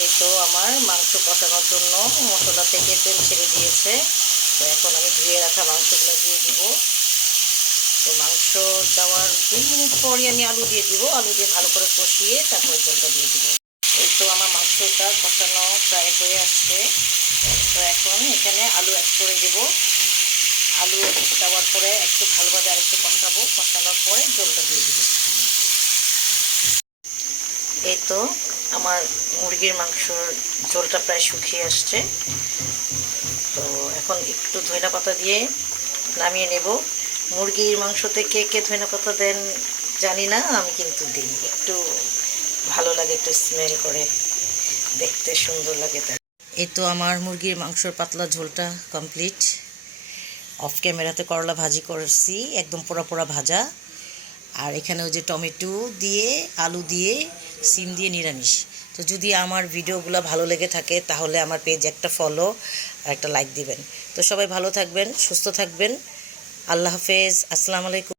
তো আমার মাংস কষানোর জন্য মশলা থেকে তেল ছেড়ে দিয়েছে। তো এখন আমি ধুয়ে রাখা মাংসগুলো দিয়ে দিব। তো মাংস দেওয়ার দুই মিনিট পরই আমি আলু দিয়ে দিব। আলু দিয়ে ভালো করে কষিয়ে তারপরে জলটা দিয়ে দিব। এই তো আমার মাংসটা কষানো প্রায় হয়ে আসছে। তো এখন এখানে আলু অ্যাড করে দেব। আলু দেওয়ার পরে একটু ভালোভাবে আরেকটু কষাবো। কষানোর পরে জলটা দিয়ে দিব। এই তো আমার মুরগির মাংসর ঝোলটা প্রায় শুকিয়ে আসছে। তো এখন একটু ধইনা পাতা দিয়ে নামিয়ে নেব। মুরগির মাংস থেকে কে ধইনা পাতা দেন জানি না, আমি কিন্তু দিই একটু ভালো লাগে, একটু স্মেল করে, দেখতে সুন্দর লাগে তাই এই তো আমার মুরগির মাংসর পাতলা ঝোলটা কমপ্লিট অফ ক্যামেরাতে করলা ভাজি করছি, একদম পোড়া পোড়া ভাজা। আর এখানে ওই যে টমেটো দিয়ে, আলু দিয়ে, সিম দিয়ে নিরামিষ। তো যদি আমার ভিডিওগুলো ভালো লেগে থাকে, তাহলে আমার পেজ একটা ফলো আর একটা লাইক দিবেন। তো সবাই ভালো থাকবেন, সুস্থ থাকবেন। আল্লাহ হাফেজ, আসসালামু আলাইকুম।